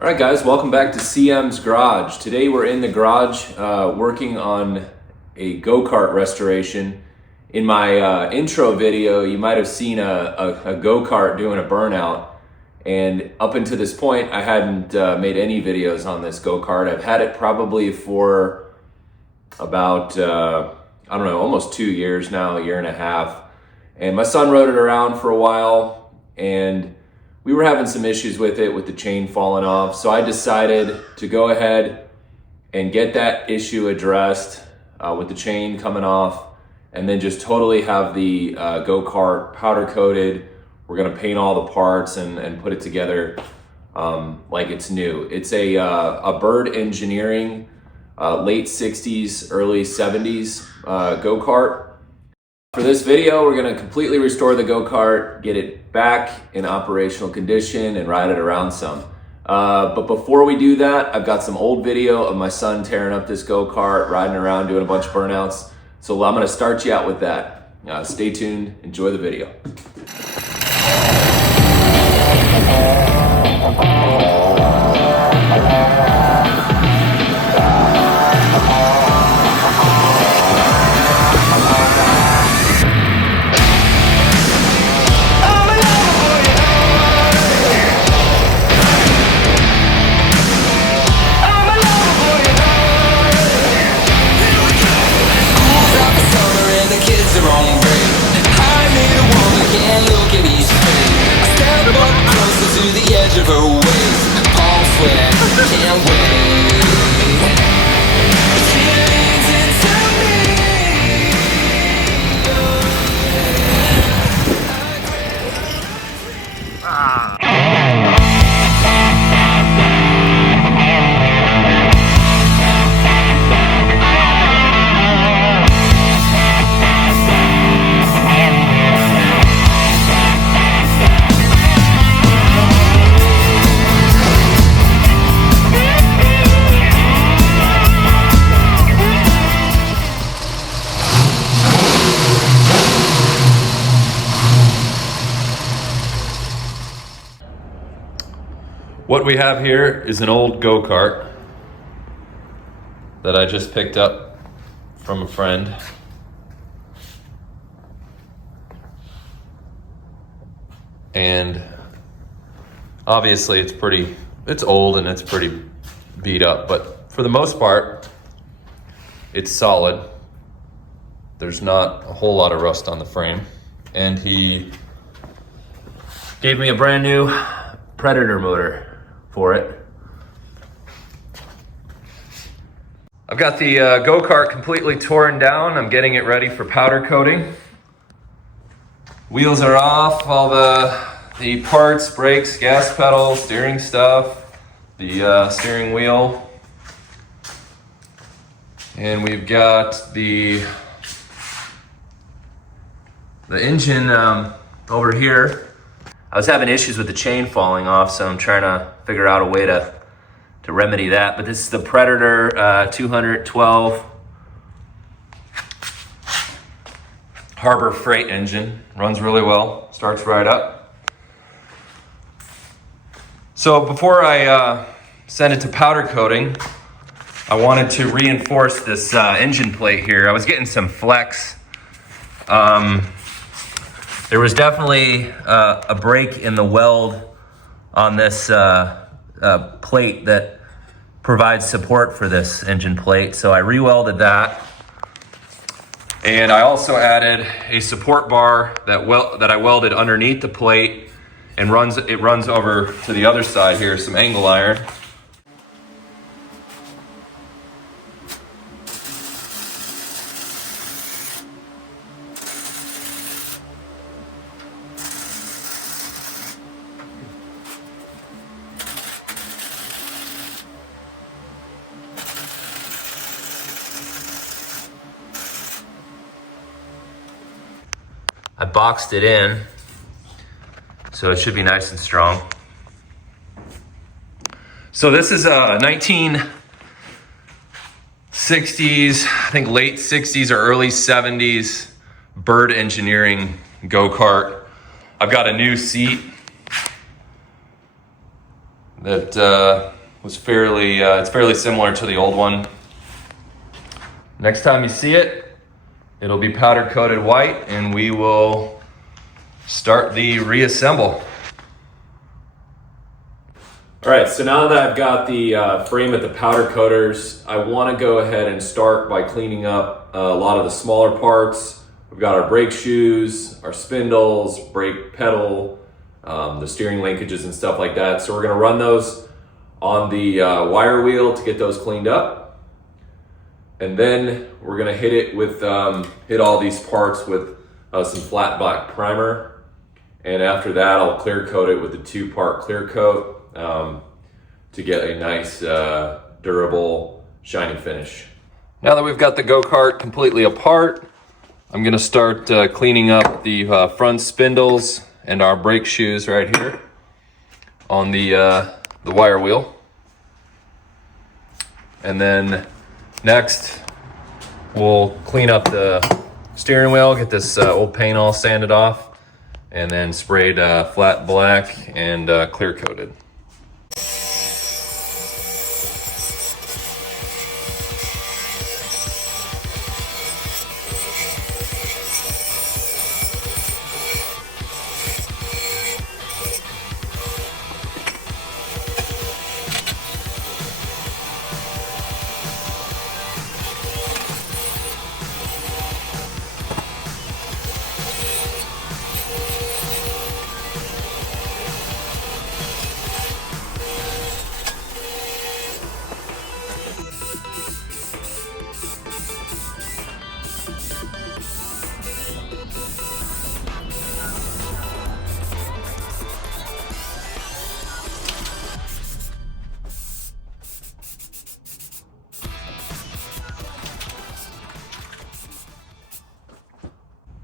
All right, guys, welcome back to CM's Garage. Today we're in the garage working on a go-kart restoration. In my intro video, you might have seen a go-kart doing a burnout. And up until this point, I hadn't made any videos on this go-kart. I've had it probably for about, I don't know, almost 2 years now, a year and a half. And my son rode it around for a while, and we were having some issues with it, with the chain falling off. So I decided to go ahead and get that issue addressed with the chain coming off, and then just totally have the go-kart powder coated. We're gonna paint all the parts and put it together like it's new. It's a Bird Engineering late 60s, early 70s go-kart. For this video, we're gonna completely restore the go-kart, get it back in operational condition and ride it around some. But before we do that, I've got some old video of my son tearing up this go-kart, riding around, doing a bunch of burnouts. So I'm gonna start you out with that. Stay tuned, enjoy the video. What we have here is an old go-kart that I just picked up from a friend. And obviously it's old and it's pretty beat up, but for the most part, it's solid. There's not a whole lot of rust on the frame. And he gave me a brand new Predator motor for it. I've got the go-kart completely torn down. I'm getting it ready for powder coating. Wheels are off, all the parts, brakes, gas pedal, steering stuff, the steering wheel. And we've got the engine over here. I was having issues with the chain falling off, so I'm trying to figure out a way to remedy that. But this is the Predator 212 Harbor Freight engine. Runs really well, starts right up. So before I send it to powder coating, I wanted to reinforce this engine plate here. I was getting some flex. There was definitely a break in the weld on this plate that provides support for this engine plate. So I re-welded that. And I also added a support bar that I welded underneath the plate and it runs over to the other side here, some angle iron. I boxed it in, so it should be nice and strong. So this is a 1960s, I think late 60s or early 70s Bird Engineering Go Kart. I've got a new seat that was fairly, it's fairly similar to the old one. Next time you see it, it'll be powder coated white, and we will start the reassemble. All right, so now that I've got the frame with the powder coaters, I want to go ahead and start by cleaning up a lot of the smaller parts. We've got our brake shoes, our spindles, brake pedal, the steering linkages and stuff like that. So we're going to run those on the wire wheel to get those cleaned up. And then we're going to hit it with, hit all these parts with some flat black primer. And after that, I'll clear coat it with a 2-part clear coat. To get a nice, durable, shiny finish. Now that we've got the go-kart completely apart, I'm gonna start cleaning up the front spindles and our brake shoes right here on the wire wheel. And then next, we'll clean up the steering wheel, get this old paint all sanded off, and then sprayed flat black and clear coated.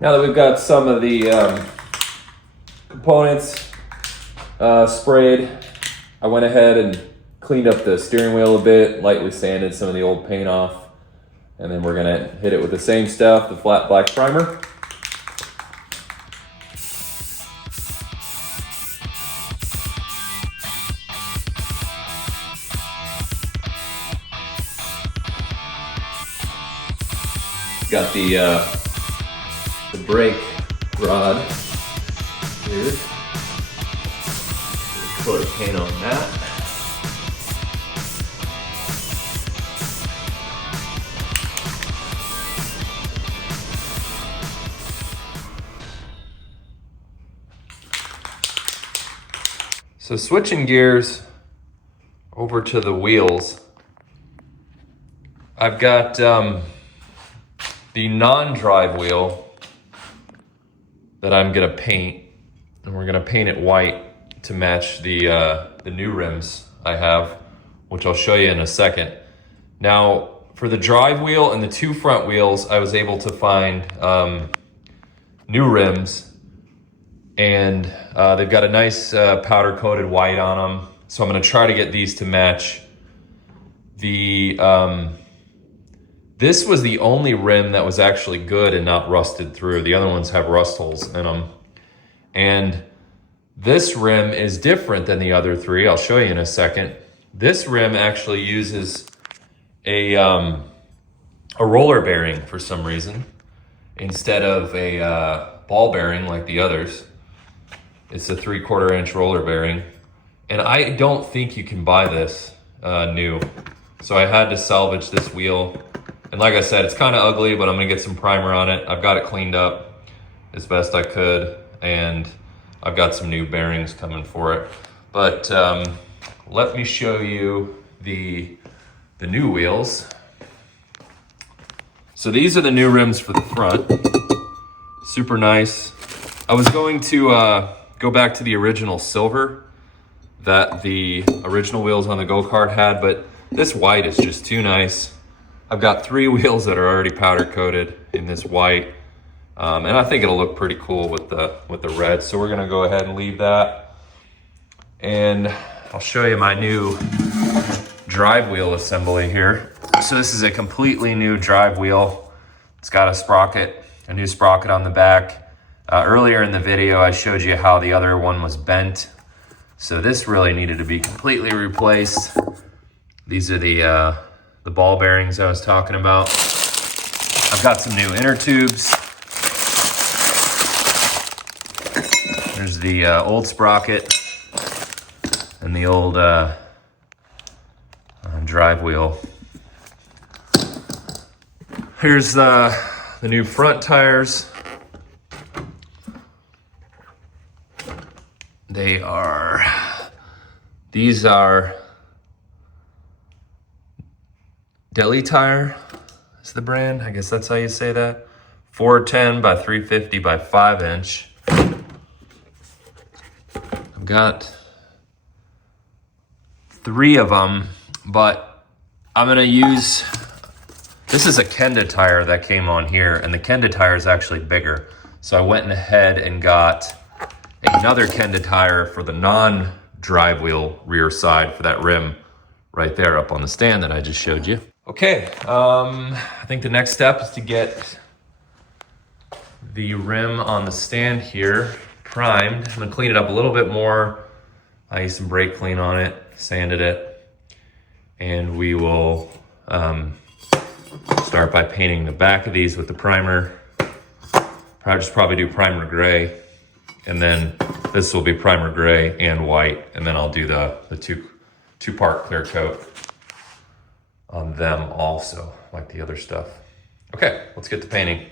Now that we've got some of the components sprayed, I went ahead and cleaned up the steering wheel a bit, lightly sanded some of the old paint off, and then we're gonna hit it with the same stuff, the flat black primer. Got the brake rod here. Coat of paint on that. So switching gears over to the wheels, I've got the non-drive wheel that I'm gonna paint, and we're gonna paint it white to match the new rims I have, which I'll show you in a second. Now, for the drive wheel and the 2 front wheels, I was able to find new rims, and they've got a nice powder coated white on them. So I'm gonna try to get these to match. This was the only rim that was actually good and not rusted through. The other ones have rust holes in them. And this rim is different than the other 3. I'll show you in a second. This rim actually uses a roller bearing for some reason instead of a ball bearing like the others. It's a 3/4 inch roller bearing. And I don't think you can buy this new. So I had to salvage this wheel. And like I said, it's kind of ugly, but I'm gonna get some primer on it. I've got it cleaned up as best I could, and I've got some new bearings coming for it. But let me show you the new wheels. So these are the new rims for the front. Super nice. I was going to go back to the original silver that the original wheels on the go-kart had, but this white is just too nice. I've got 3 wheels that are already powder coated in this white, and I think it'll look pretty cool with the red. So we're gonna go ahead and leave that, and I'll show you my new drive wheel assembly here. So this is a completely new drive wheel. It's got a new sprocket on the back. Earlier in the video, I showed you how the other one was bent. So this really needed to be completely replaced. These are the ball bearings I was talking about. I've got some new inner tubes. There's the old sprocket and the old drive wheel. Here's the new front tires. These are Deli Tire is the brand. I guess that's how you say that. 410 by 350 by 5 inch. I've got 3 of them, but I'm gonna use, this is a Kenda tire that came on here, and the Kenda tire is actually bigger. So I went ahead and got another Kenda tire for the non-drive wheel rear side for that rim right there up on the stand that I just showed you. Okay, I think the next step is to get the rim on the stand here primed. I'm gonna clean it up a little bit more. I used some brake clean on it, sanded it, and we will start by painting the back of these with the primer. Probably do primer gray, and then this will be primer gray and white, and then I'll do the two-part clear coat on them also, like the other stuff. Okay, let's get to painting.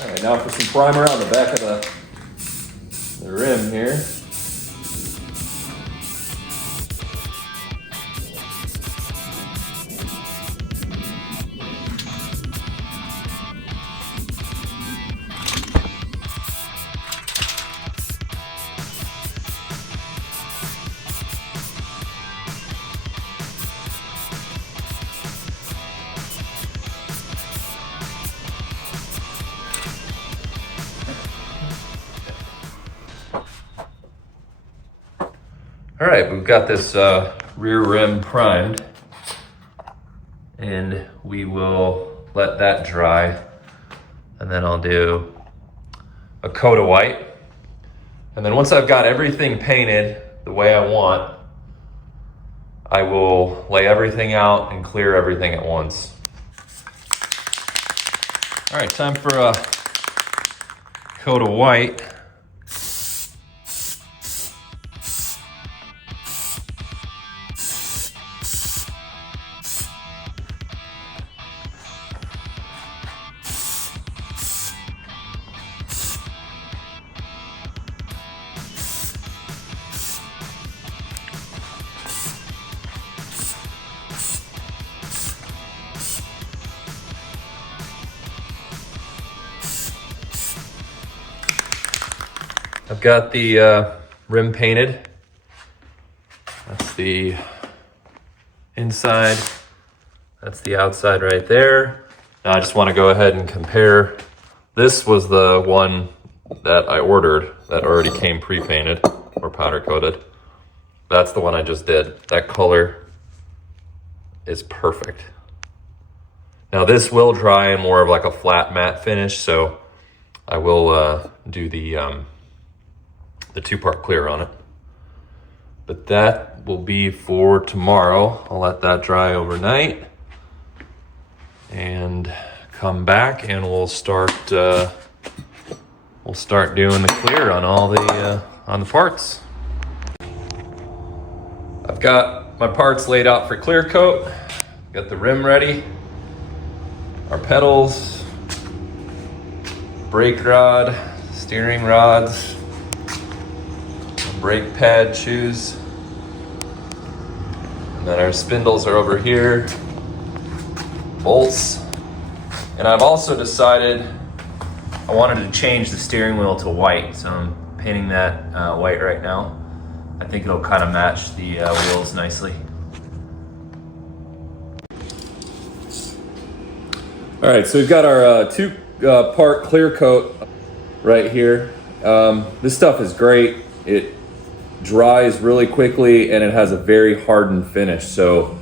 All right, now for some primer on the back of the rim here. All right, we've got this rear rim primed, and we will let that dry, and then I'll do a coat of white. And then once I've got everything painted the way I want, I will lay everything out and clear everything at once. All right, time for a coat of white. I've got the rim painted. That's the inside. That's the outside right there. Now I just want to go ahead and compare. This was the one that I ordered that already came pre-painted or powder coated. That's the one I just did. That color is perfect. Now this will dry in more of like a flat matte finish, so I will do the two-part clear on it. But that will be for tomorrow. I'll let that dry overnight and come back, and we'll start doing the clear on all the parts. I've got my parts laid out for clear coat. Got the rim ready, our pedals, brake rod, steering rods, brake pad shoes, and then our spindles are over here, bolts. And I've also decided I wanted to change the steering wheel to white, so I'm painting that white right now. I think it'll kind of match the wheels nicely. All right, so we've got our two-part clear coat right here. This stuff is great. It dries really quickly, and it has a very hardened finish, so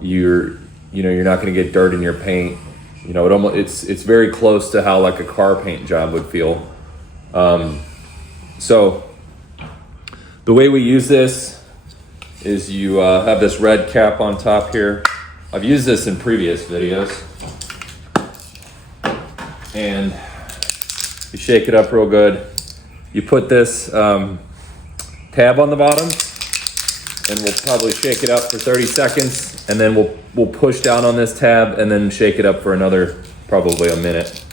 you're not going to get dirt in your paint. You know, it's very close to how like a car paint job would feel. So the way we use this is you have this red cap on top here. I've used this in previous videos. And you shake it up real good. You put this tab on the bottom, and we'll probably shake it up for 30 seconds, and then we'll push down on this tab and then shake it up for another probably a minute.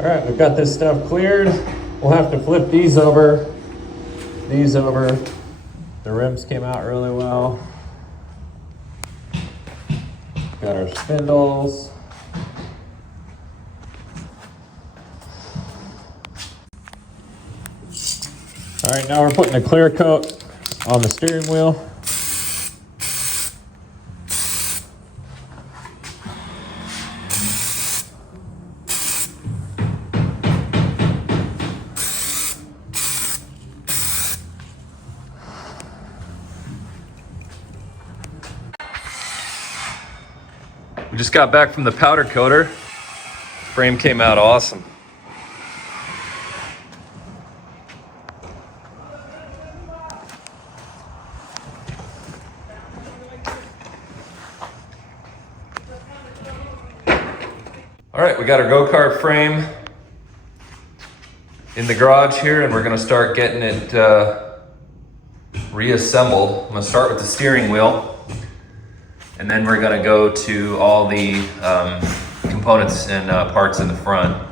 All right, we've got this stuff cleared. We'll have to flip these over. The rims came out really well. Got our spindles. All right, now we're putting a clear coat on the steering wheel. We just got back from the powder coater. Frame came out awesome. All right, we got our go-kart frame in the garage here, and we're gonna start getting it reassembled. I'm gonna start with the steering wheel, and then we're gonna go to all the components and parts in the front,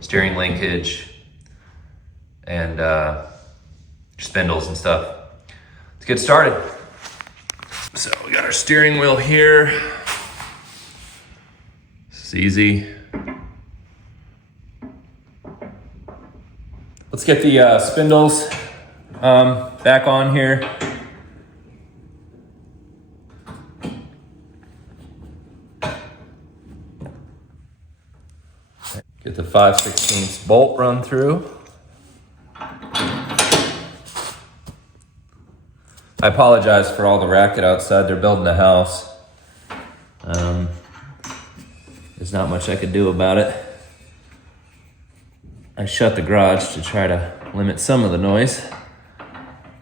steering linkage, and spindles and stuff. Let's get started. So we got our steering wheel here. This is easy. Let's get the spindles back on here. Get the 5/16 bolt run through. I apologize for all the racket outside. They're building a house. There's not much I could do about it. I shut the garage to try to limit some of the noise,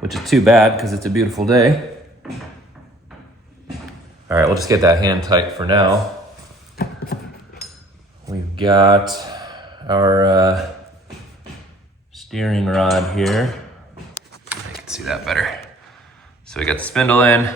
which is too bad because it's a beautiful day. All right, we'll just get that hand tight for now. We've got our steering rod here. I can see that better. So we got the spindle in.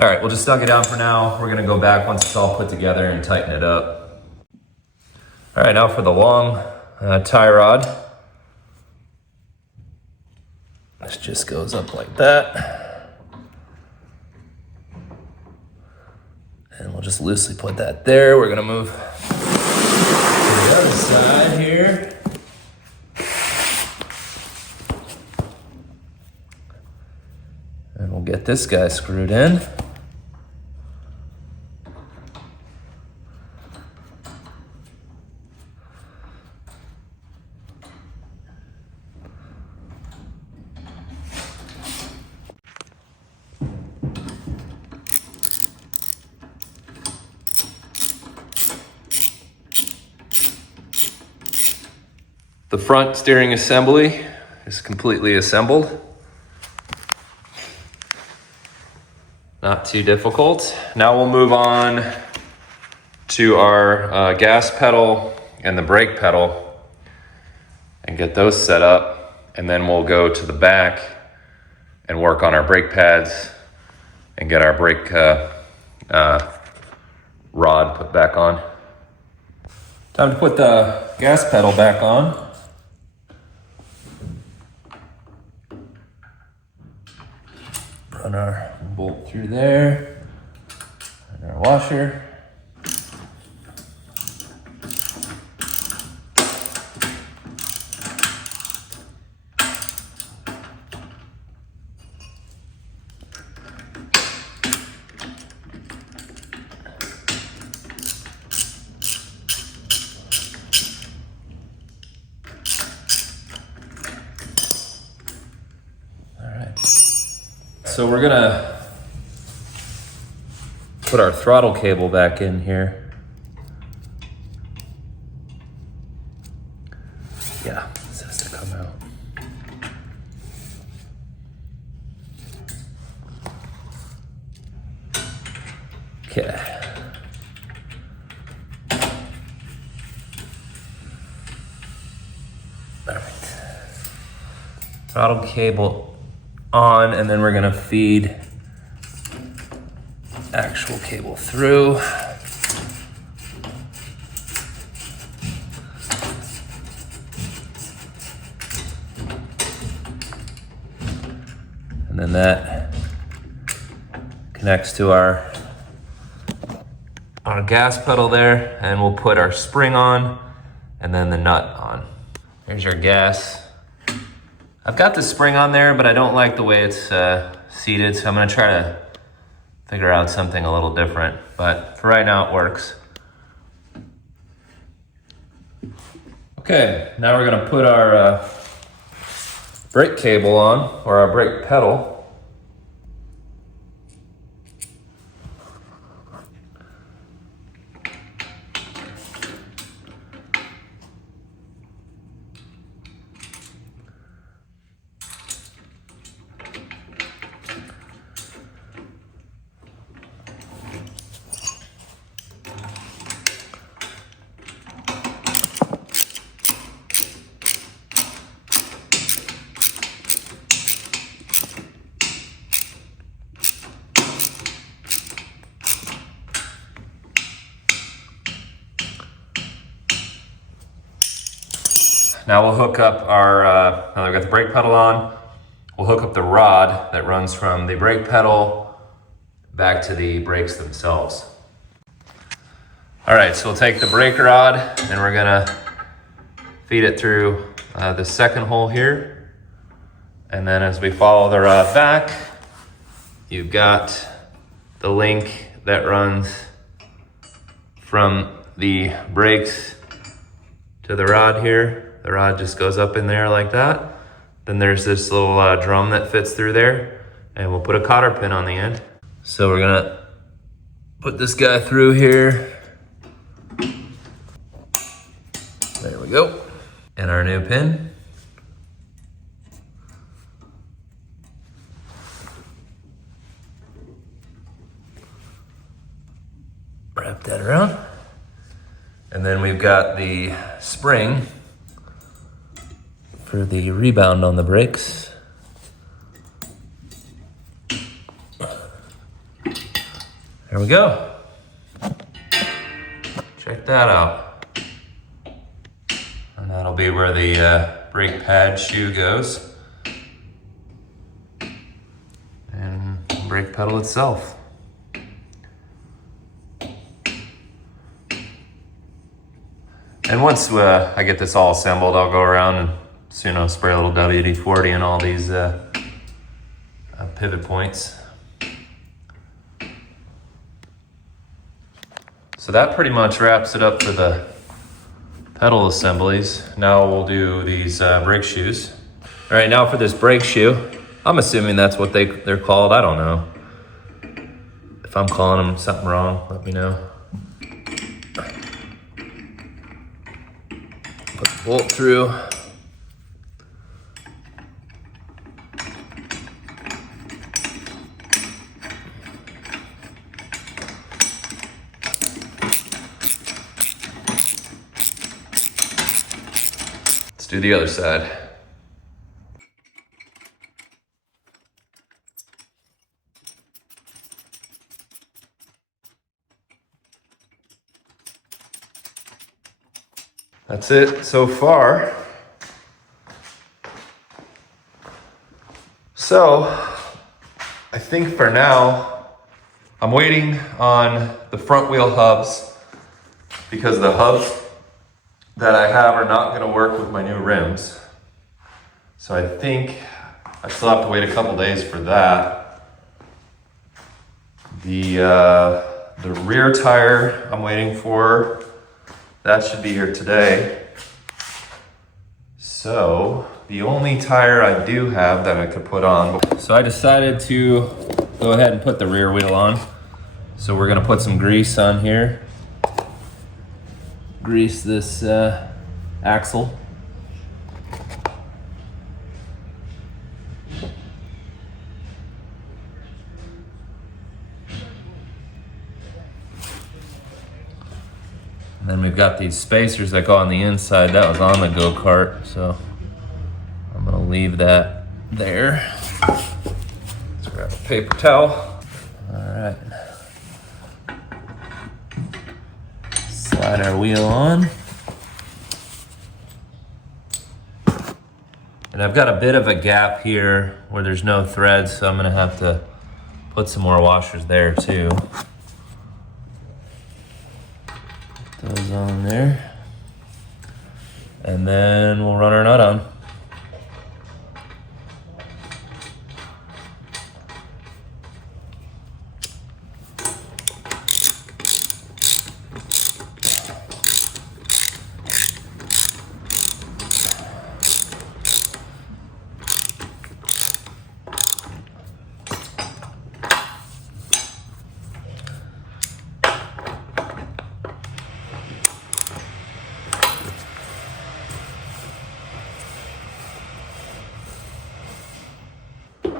All right, we'll just snug it down for now. We're gonna go back once it's all put together and tighten it up. All right, now for the long tie rod. This just goes up like that. And we'll just loosely put that there. We're gonna move to the other side here. And we'll get this guy screwed in. The front steering assembly is completely assembled. Not too difficult. Now we'll move on to our gas pedal and the brake pedal and get those set up. And then we'll go to the back and work on our brake pads and get our brake rod put back on. Time to put the gas pedal back on. Run our bolt through there, and our washer. So we're gonna put our throttle cable back in here. Yeah, this has to come out. Okay. All right. Throttle cable on, and then we're gonna feed actual cable through. And then that connects to our gas pedal there, and we'll put our spring on and then the nut on. There's our gas. I've got the spring on there, but I don't like the way it's seated, so I'm gonna try to figure out something a little different, but for right now it works. Okay, now we're gonna put our brake cable on, or our brake pedal. Now we'll hook up our, now that we've got the brake pedal on, we'll hook up the rod that runs from the brake pedal back to the brakes themselves. All right, so we'll take the brake rod and we're gonna feed it through the second hole here. And then as we follow the rod back, you've got the link that runs from the brakes to the rod here. The rod just goes up in there like that. Then there's this little drum that fits through there, and we'll put a cotter pin on the end. So we're gonna put this guy through here. There we go. And our new pin. Wrap that around. And then we've got the spring for the rebound on the brakes. There we go. Check that out. And that'll be where the brake pad shoe goes. And brake pedal itself. And once I get this all assembled, I'll go around and spray a little WD-40 in all these pivot points. So that pretty much wraps it up for the pedal assemblies. Now we'll do these brake shoes. All right, now for this brake shoe, I'm assuming that's what they're called. I don't know. If I'm calling them something wrong, let me know. Put the bolt through. do the other side. That's it so far. So, I think for now, I'm waiting on the front wheel hubs because the hubs that I have are not gonna work with my new rims. So I think I still have to wait a couple days for that. The rear tire I'm waiting for, that should be here today. So the only tire I do have that I could put on. So I decided to go ahead and put the rear wheel on. So we're gonna put some grease on here. Grease this axle. And then we've got these spacers that go on the inside. That was on the Go Kart, so I'm gonna leave that there. Let's grab a paper towel. All right. Slide our wheel on. And I've got a bit of a gap here where there's no threads, so I'm gonna have to put some more washers there too. Put those on there. And then we'll run our nut on.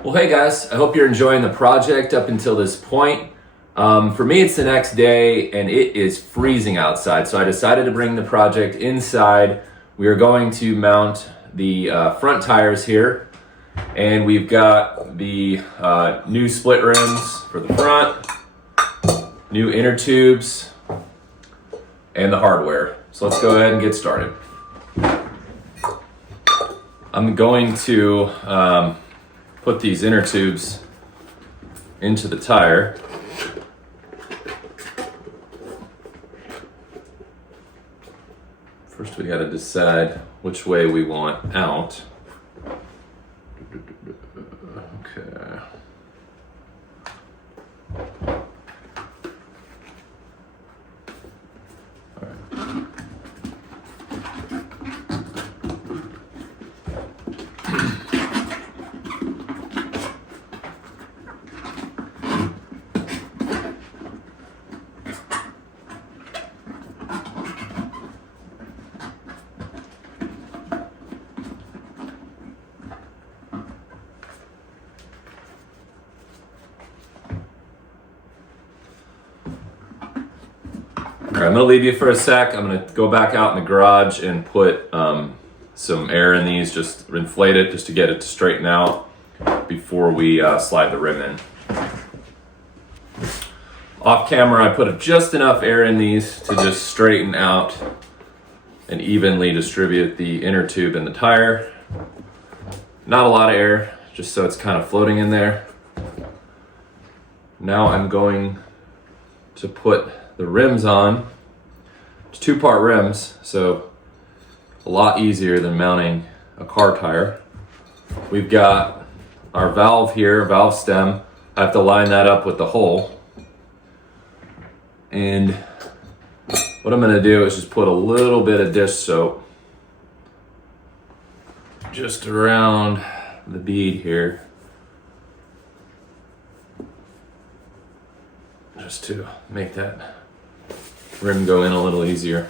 Well, hey guys, I hope you're enjoying the project up until this point. For me, it's the next day and it is freezing outside, so I decided to bring the project inside. We are going to mount the front tires here, and we've got the new split rims for the front, new inner tubes, and the hardware. So let's go ahead and get started. I'm going to put these inner tubes into the tire. First we got to decide which way we want out. Okay. All right, I'm gonna leave you for a sec. I'm gonna go back out in the garage and put some air in these, just inflate it just to get it to straighten out before we slide the rim in. Off camera, I put just enough air in these to just straighten out and evenly distribute the inner tube in the tire. Not a lot of air, just so it's kind of floating in there. Now I'm going to put the rims on. It's 2-part rims, so a lot easier than mounting a car tire. We've got our valve here, valve stem. I have to line that up with the hole. And what I'm gonna do is just put a little bit of dish soap just around the bead here, just to make that rim go in a little easier.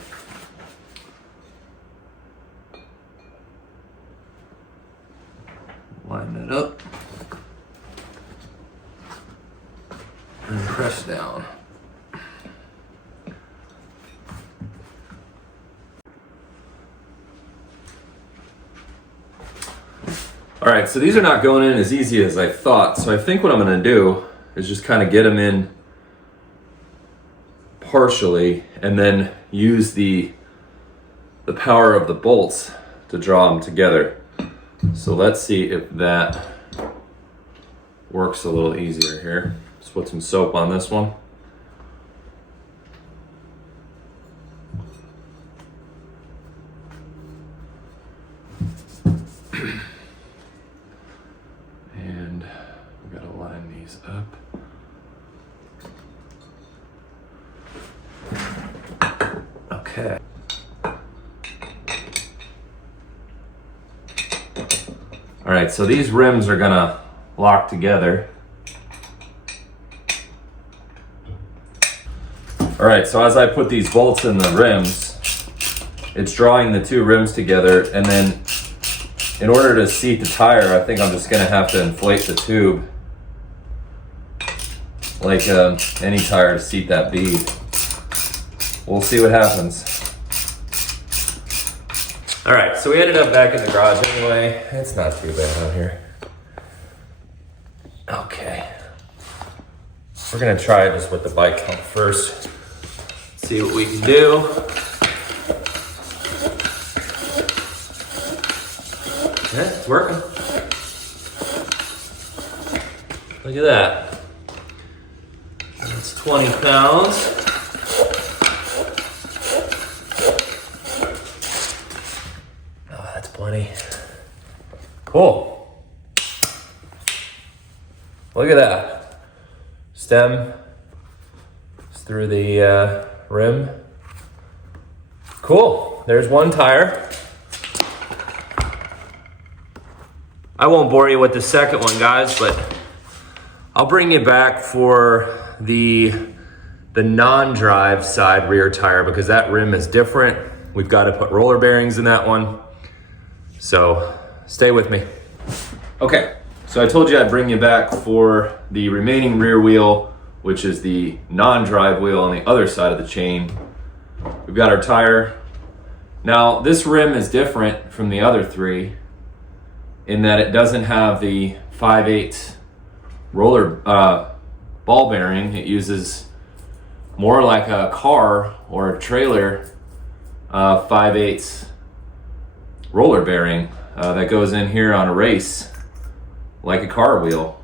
Line that up and press down. right, so these are not going in as easy as I thought. So I think what I'm gonna do is just kind of get them in partially and then use the power of the bolts to draw them together. So let's see if that works a little easier here. Let's put some soap on this one. And we gotta line these up. Okay. All right, so these rims are gonna lock together. All right, so as I put these bolts in the rims, it's drawing the two rims together, and then in order to seat the tire, I think I'm just gonna have to inflate the tube like any tire to seat that bead. We'll see what happens. All right, so we ended up back in the garage anyway. It's not too bad out here. Okay. We're gonna try it just with the bike pump first. See what we can do. Yeah, it's working. Look at that. That's 20 pounds. Oh, that's plenty. Cool. Look at that. Stem is through the rim. Cool. There's one tire. I won't bore you with the second one, guys, but I'll bring you back for the non-drive side rear tire because that rim is different. We've got to put roller bearings in that one. So stay with me. Okay, so I told you I'd bring you back for the remaining rear wheel, which is the non-drive wheel on the other side of the chain. We've got our tire. Now, this rim is different from the other three in that it doesn't have the 5/8 roller ball bearing. It uses more like a car or a trailer 5/8 roller bearing that goes in here on a race like a car wheel.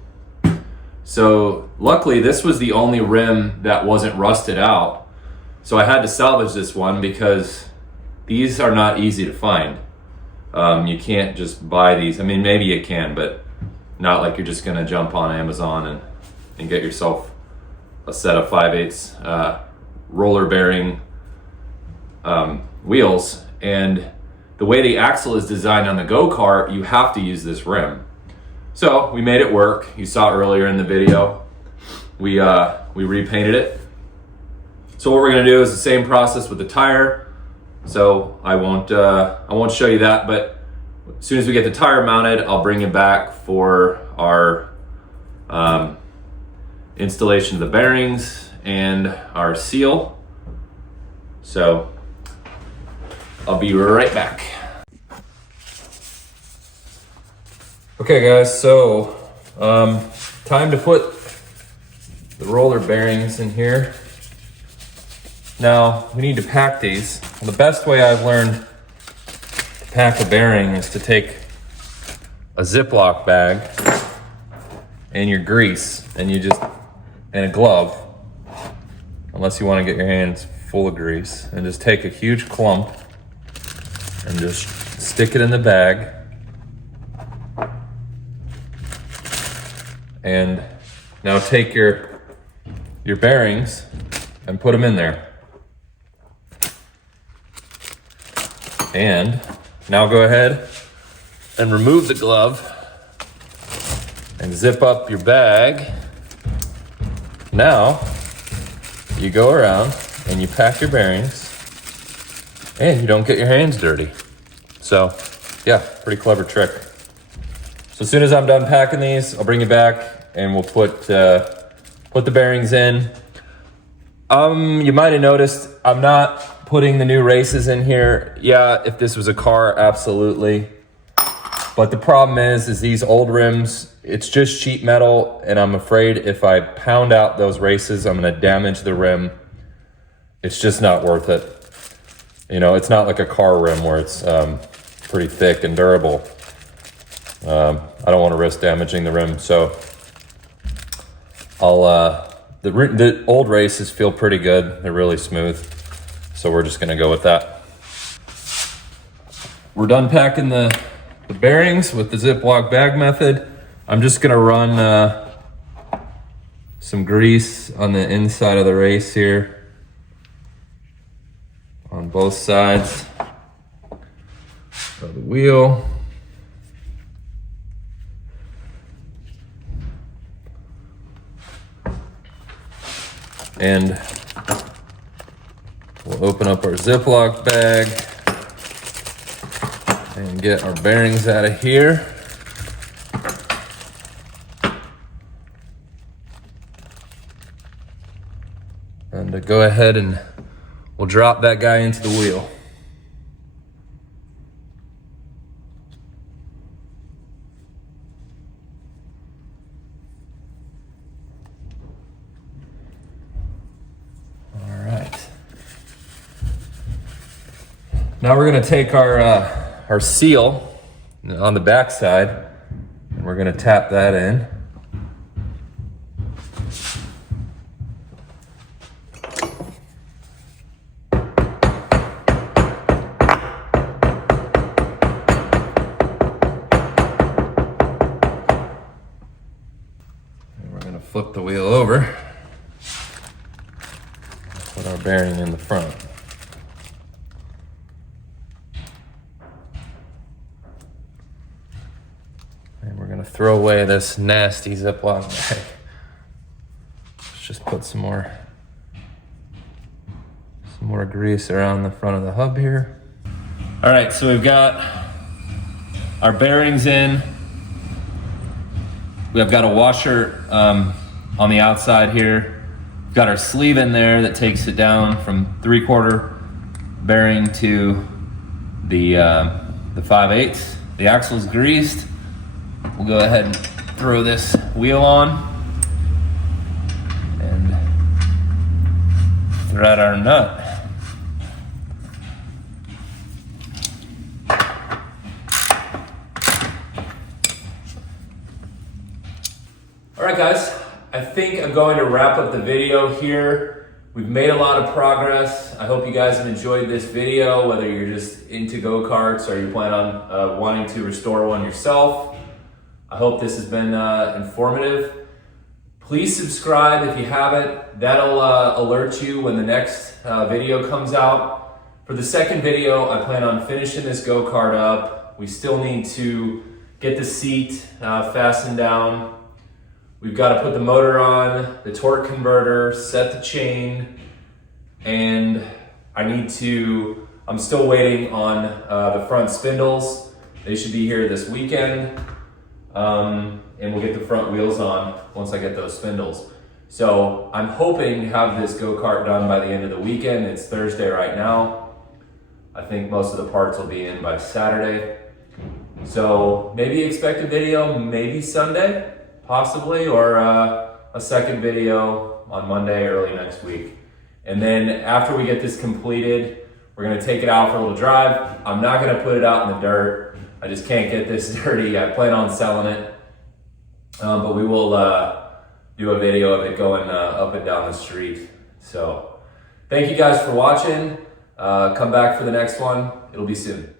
So luckily this was the only rim that wasn't rusted out. So I had to salvage this one because these are not easy to find. You can't just buy these. I mean, maybe you can, but not like you're just gonna jump on Amazon and get yourself a set of 5/8 roller bearing wheels. And the way the axle is designed on the Go Kart, you have to use this rim. So we made it work. You saw earlier in the video, we repainted it. So what we're gonna do is the same process with the tire. So I won't show you that, but as soon as we get the tire mounted, I'll bring you back for our installation of the bearings and our seal. So I'll be right back. Okay guys, so time to put the roller bearings in here. Now we need to pack these. The best way I've learned to pack a bearing is to take a Ziploc bag and your grease and a glove, unless you want to get your hands full of grease, and just take a huge clump and just stick it in the bag. And now take your bearings and put them in there. And now go ahead and remove the glove and zip up your bag. Now you go around and you pack your bearings and you don't get your hands dirty. So yeah, pretty clever trick. So as soon as I'm done packing these, I'll bring you back and we'll put the bearings in. You might have noticed I'm not putting the new races in here. Yeah, if this was a car, absolutely. But the problem is these old rims, it's just sheet metal, and I'm afraid if I pound out those races, I'm gonna damage the rim. It's just not worth it. You know, it's not like a car rim where it's pretty thick and durable. I don't want to risk damaging the rim, so the old races feel pretty good. They're really smooth, so we're just gonna go with that. We're done packing the bearings with the Ziploc bag method. I'm just gonna run some grease on the inside of the race here, on both sides of the wheel. And we'll open up our Ziploc bag and get our bearings out of here. And to go ahead and we'll drop that guy into the wheel. Now we're gonna take our seal on the back side and we're gonna tap that in. And we're gonna flip the wheel over, put our bearing in the front. And we're gonna throw away this nasty Ziploc bag. Let's just put some more grease around the front of the hub here. All right, so we've got our bearings in. We've got a washer on the outside here. We've got our sleeve in there that takes it down from 3/4 bearing to the 5/8. The axle's greased. We'll go ahead and throw this wheel on and thread our nut. All right, guys, I think I'm going to wrap up the video here. We've made a lot of progress. I hope you guys have enjoyed this video, whether you're just into go-karts or you plan on wanting to restore one yourself. I hope this has been informative. Please subscribe if you haven't. That'll alert you when the next video comes out. For the second video, I plan on finishing this go-kart up. We still need to get the seat fastened down. We've got to put the motor on, the torque converter, set the chain, and I'm still waiting on the front spindles. They should be here this weekend. And we'll get the front wheels on once I get those spindles. So I'm hoping to have this go-kart done by the end of the weekend. It's Thursday right now. I think most of the parts will be in by Saturday. So maybe expect a video, maybe Sunday, possibly, or a second video on Monday, early next week. And then after we get this completed, we're gonna take it out for a little drive. I'm not gonna put it out in the dirt. I just can't get this dirty. I plan on selling it, but we will do a video of it going up and down the street. So thank you guys for watching. Come back for the next one. It'll be soon.